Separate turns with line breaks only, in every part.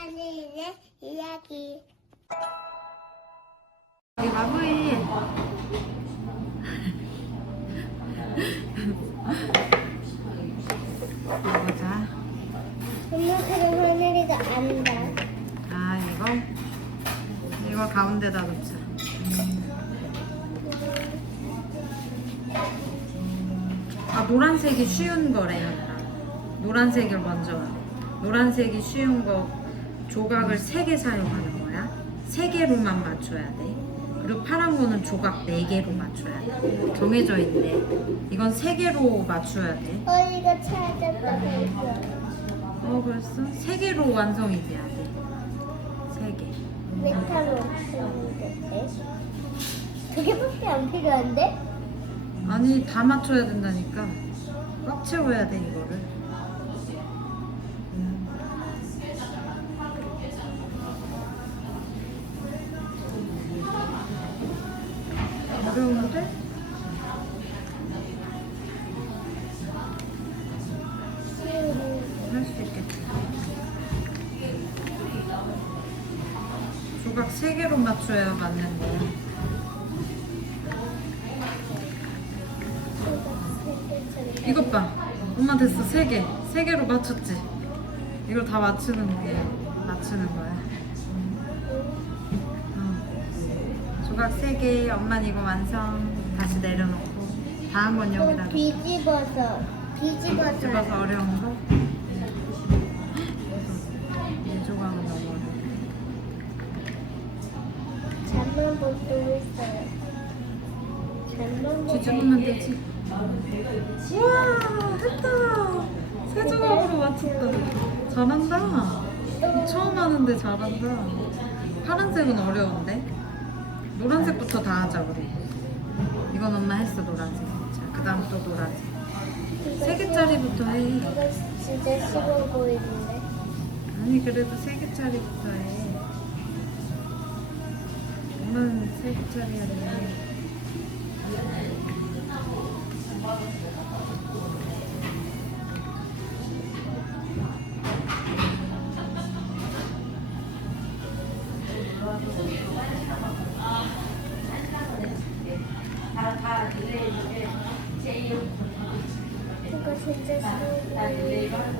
하늘의 이야기.
여기 마무리. 보자.
엄마 그럼 하늘이가 안다.
아 이거 이거 가운데다 놓자. 아 노란색이 쉬운 거래요. 노란색을 먼저. 노란색이 쉬운 거 조각을 세개 사용하는 거야. 세 개로만 맞춰야 돼. 그리고 파란 거는 조각 네 개로 맞춰야 돼. 정해져 있네. 이건 세 개로 맞춰야 돼.
어 이거 찾았다.
어 벌써 세 개로 완성이 돼야 돼. 세 개.
메탈로 없었는데. 두 개밖에 안 필요한데?
아니 다 맞춰야 된다니까 꽉 채워야 돼 이거를 조각 3개로 맞춰야 맞는 거야 이것 봐. 엄마 됐어. 세 개. 세 개로 맞췄지. 이걸 다 맞추는 게 맞추는 거야. 어. 조각 세 개. 엄마는 이거 완성. 다시 내려놓고. 다음
건또
여기다.
뒤집어서 뒤집어서
집어서 어려운 거. 뒤집으면 되지. 우와 했다. 세 조각으로 맞췄다. 잘한다. 처음 하는데 잘한다. 파란색은 어려운데? 노란색부터 다 하자 우리. 이건 엄마 했어 노란색. 자 그 다음 또 노란색. 세 개짜리부터 해.
진짜 쉬워 보이는데.
아니 그래도 세 개짜리부터 해. 엄마는 세 개짜리 할래.
이거 진짜.
음,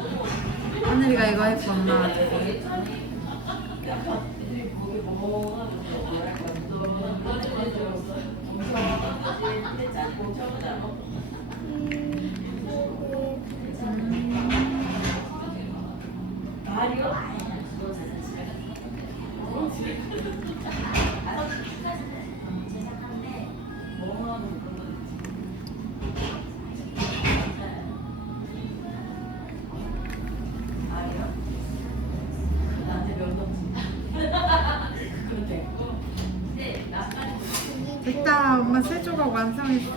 하늘이가 이거 두 조각 완성했어.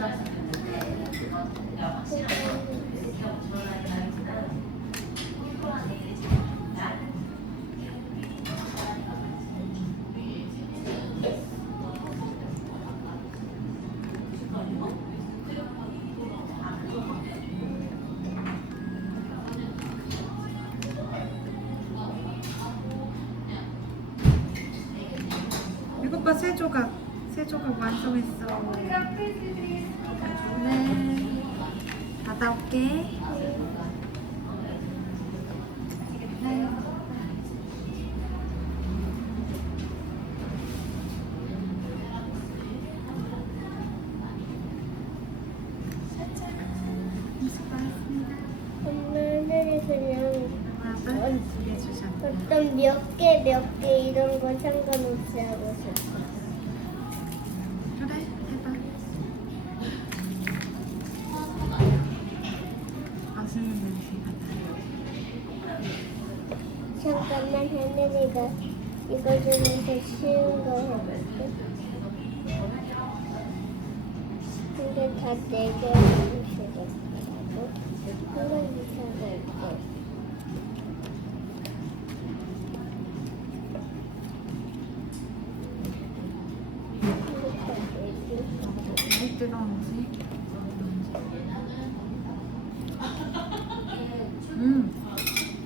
이것 봐, 세 조각. 세 조각 완성했어. 네. 받아올게.
잠깐만 하늘이가 이거 중에서 쉬운 거 해볼게. 근데 다네개 해주시겠다고? 한번 이상할게.
물 뜨거운지. 음,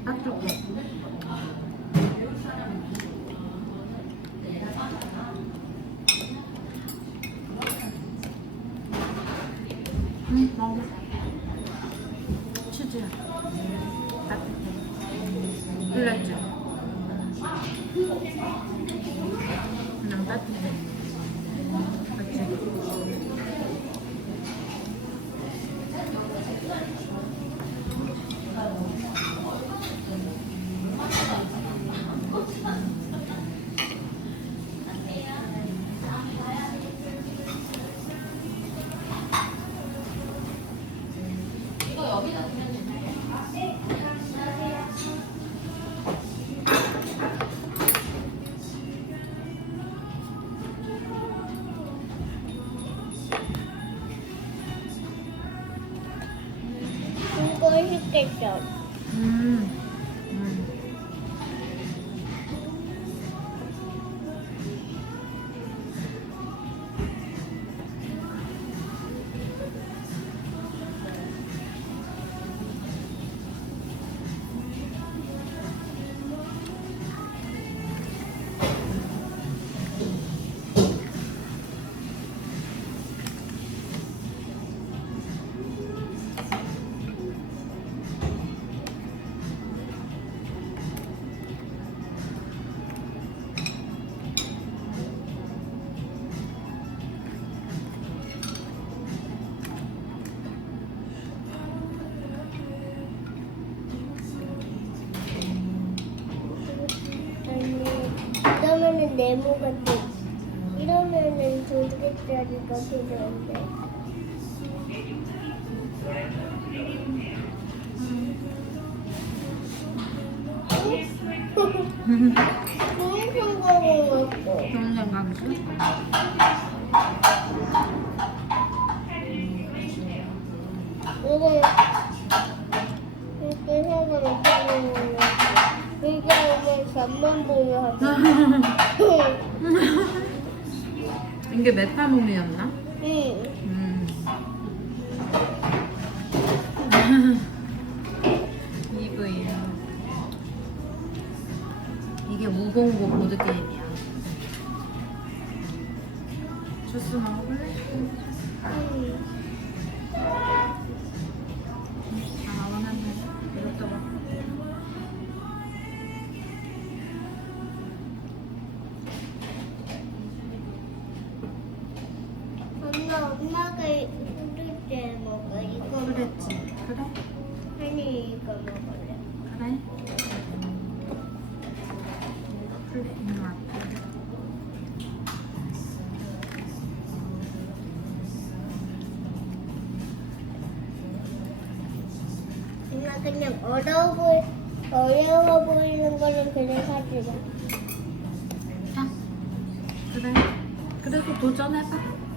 따뜻해. 응, 먹어. 치즈야. 따뜻해. 플레이즈. 그냥 따뜻해. 그치?
이거 네모가 되지. 이러면은 두 개짜리가 필요한데. 좋은 생각인 것 같고.
좋은 생각이지?
이게
메타몽이었나?
응.
음. EV. 이게 509 보드게임이야. 주스 먹을래?
응. 그냥 어려워 보이, 어려워 보이는 거는 그냥 하지 마.
자, 그래. 그래도 도전해봐.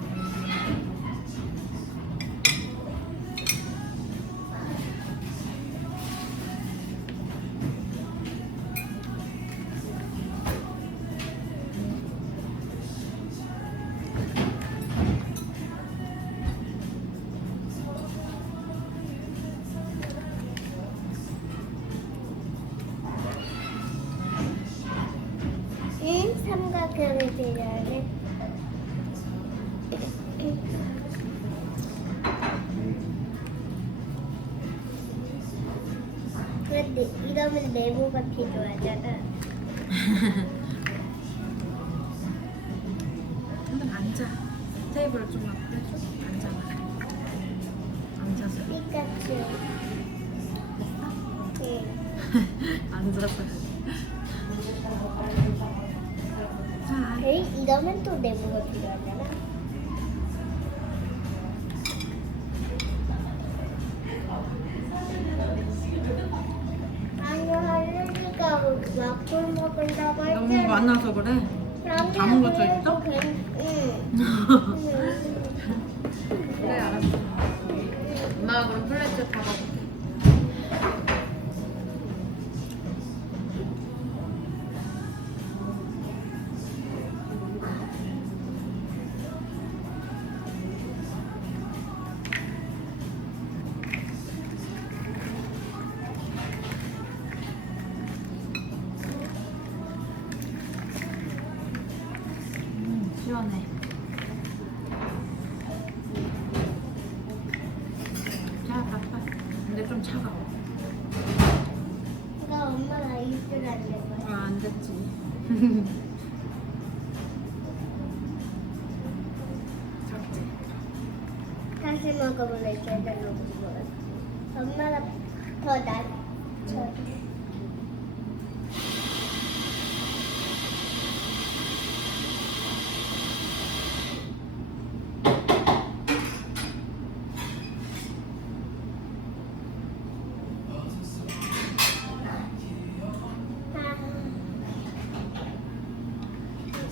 그런데 이러면 네모가 필요하잖아.
한번 앉아. 테이블 좀 앞으로 해줘. 앉아봐. 앉아서.
피카츄. 응.
앉아서. 자,
에이, 이러면 또 네모가 필요하잖아. 먹은다고
너무
했잖아.
많아서 그래. 다 먹을 수 있어?
괜- 응.
그래 알았어. 엄마가 그럼 플레이트 다 먹을 좀 차가워.
나 엄마가 이슬 안 내고.
아, 안 됐지. 작지?
다시 먹어볼래 제대로 먹어. 엄마가 더 낫. 저.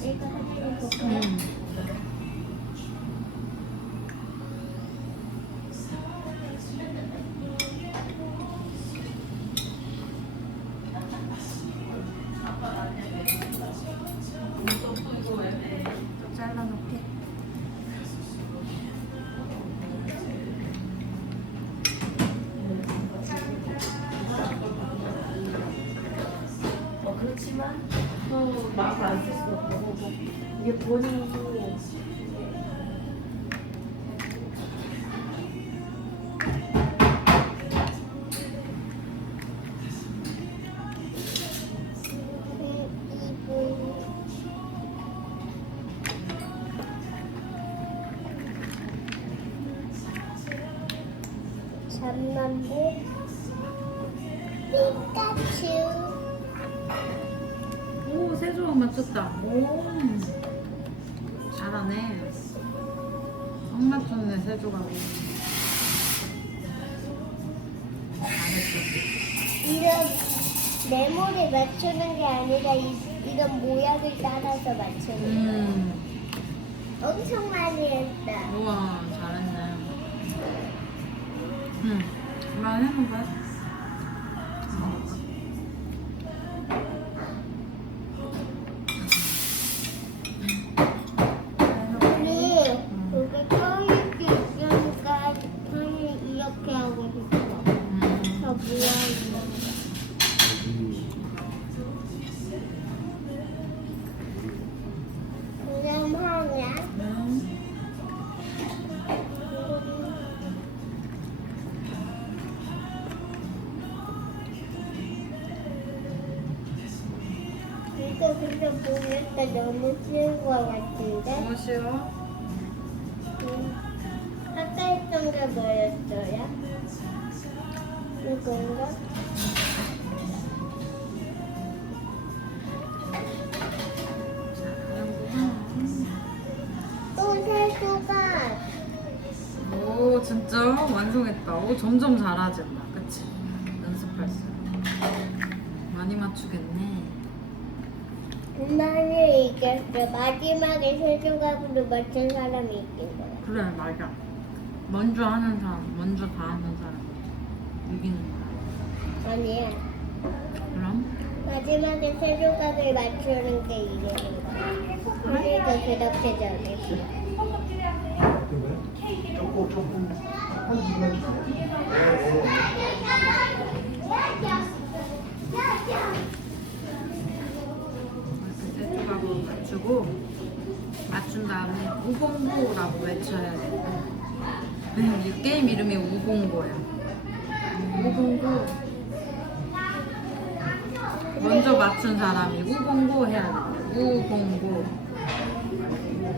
이
본인도
잠만보 피카츄
오, 세조각 맞췄다. 오.
맞추는 게 아니라 이, 이런 모양을 따라서 맞추는
음.
거 엄청 많이 했다
우와, 잘했네. 응. 한번 해봐봐.
이거 근데 보니까 너무 쉬운 것 같은데
너무 쉬워?
음, 아까 했던 게 뭐였어요? 이건가? 또 세수가
오, 진짜 완성했다. 오, 점점 잘하진다. 그치? 연습할수록. 많이 맞추겠네.
엄마는 이겼어. 마지막에 세 조각으로 맞춘 사람이 이긴 거야.
그래, 맞아. 먼저 하는 사람, 먼저 다 하는 사람. 이기는 거야.
아니야.
그럼?
마지막에 세 조각을 맞추는 게 이기는 거야. 우리도 그렇게 정했어.
조금 조금 한 시간
이렇게 맞추고, 맞춘 다음에 우공고라고 외쳐야 돼. 음, 이 게임 이름이 우공고야. 우공고. 먼저 맞춘 사람이 우공고 해야 돼. 우공고.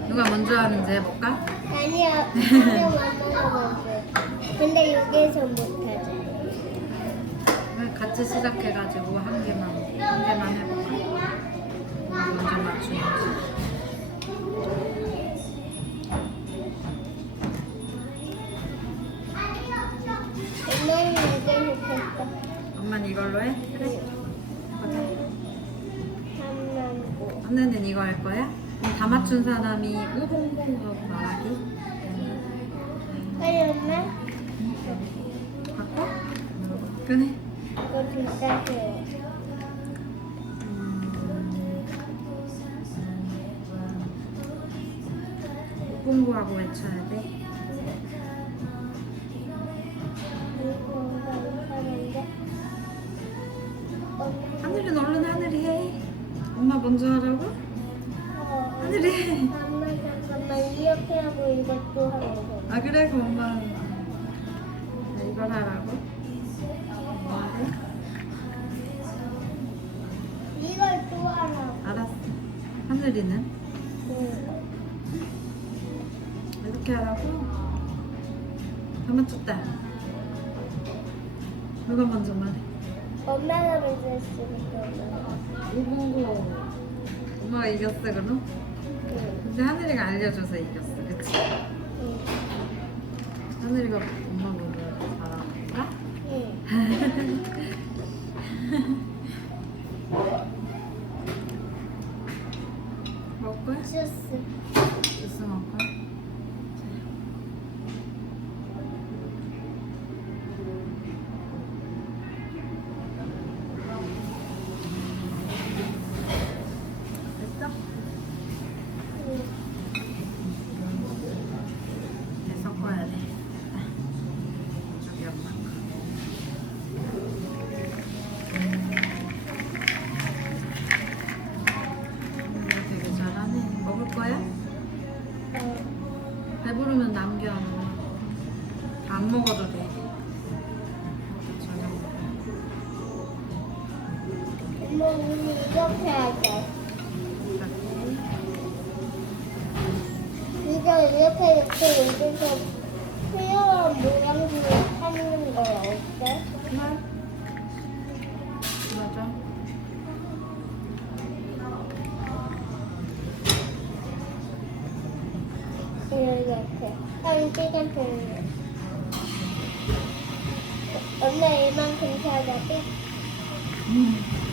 누가 먼저 하는지 해볼까?
아니야. 그냥 엄마가 먼저. 근데 여기에서 못하지.
그럼 같이 시작해가지고 한 개만 한 개만 해볼까? 먼저 엄마는 이걸로
해? 그래
한 명은 이거 할 거야? 다 맞춘 사람이 우봉봉 하고 말하기?
빨리 엄마.
바꿔? 그래.
이거 진짜 좋아.
우봉구하고 외쳐야 돼. 하늘은 얼른 하늘이 해. 엄마 먼저 하라고?
어.
하늘이 해.
엄마 잠깐만 이렇게 하고 이것도 하고.
아 그래 그럼 엄마 자, 이걸 하라고?
이걸 또 하라고.
알았어. 하늘이는
응.
이렇게 하라고? 다 맞췄다. 누가 먼저 말해?
엄마가 먼저 했으니까.
우봉구 엄마가 이겼어 그럼?
응.
근데 하늘이가 알려줘서 이겼어 그치?
응.
하늘이가?
이렇게 이렇게 여기서 필요한 모양으로 하는 거 어때?
맞아.
이렇게 한 시간쯤 엄마 이만큼 사자지? 하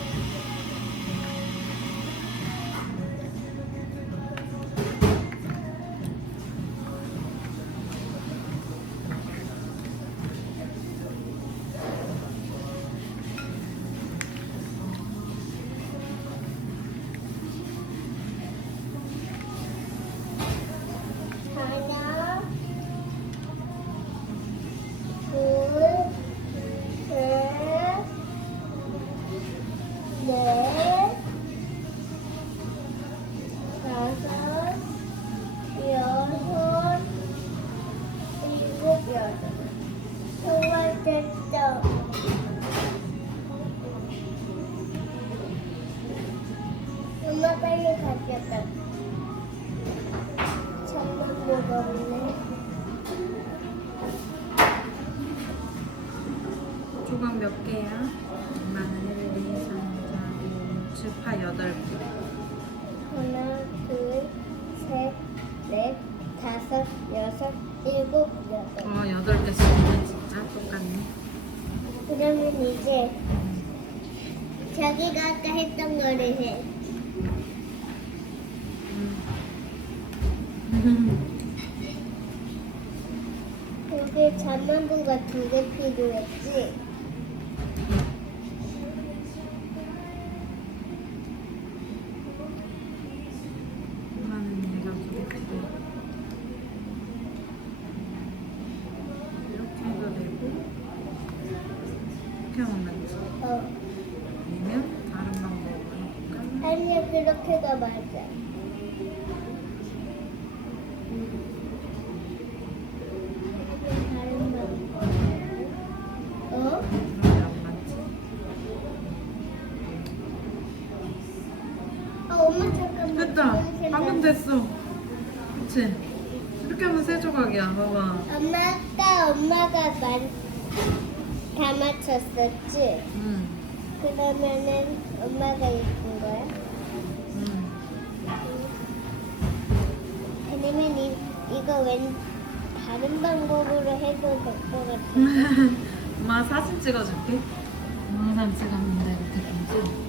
몇 개야? 엄마는 1, 2, 3, 4, 5, 6, 7, 8, 8개.
하나, 둘, 셋, 넷, 다섯, 여섯, 일곱, 여덟.
어, 여덟 개 쓰네, 진짜. 똑같네.
그러면 이제 자기가 아까 했던 거를 해. 그게 잠만보가 두 개 필요했지?
엄마는 내가 저렇게 이렇게 해도 되고 이렇게 하면 맞지?
어.
아니면 다른 방법으로 해볼까?
맞아. 어?
그러면 안 맞지?
어, 엄마 잠깐만.
됐다.
그런
방금
생각-
됐어. 그치? 이렇게 하면 세 조각이야. 봐봐.
엄마 아까 엄마가 말, 다 맞췄었지?
응.
그러면은 엄마가 이긴 거 아니면 이, 이거 웬 다른 방법으로 해도 될 것 같아.
엄마 사진 찍어줄게. 영상 찍었는데 있지.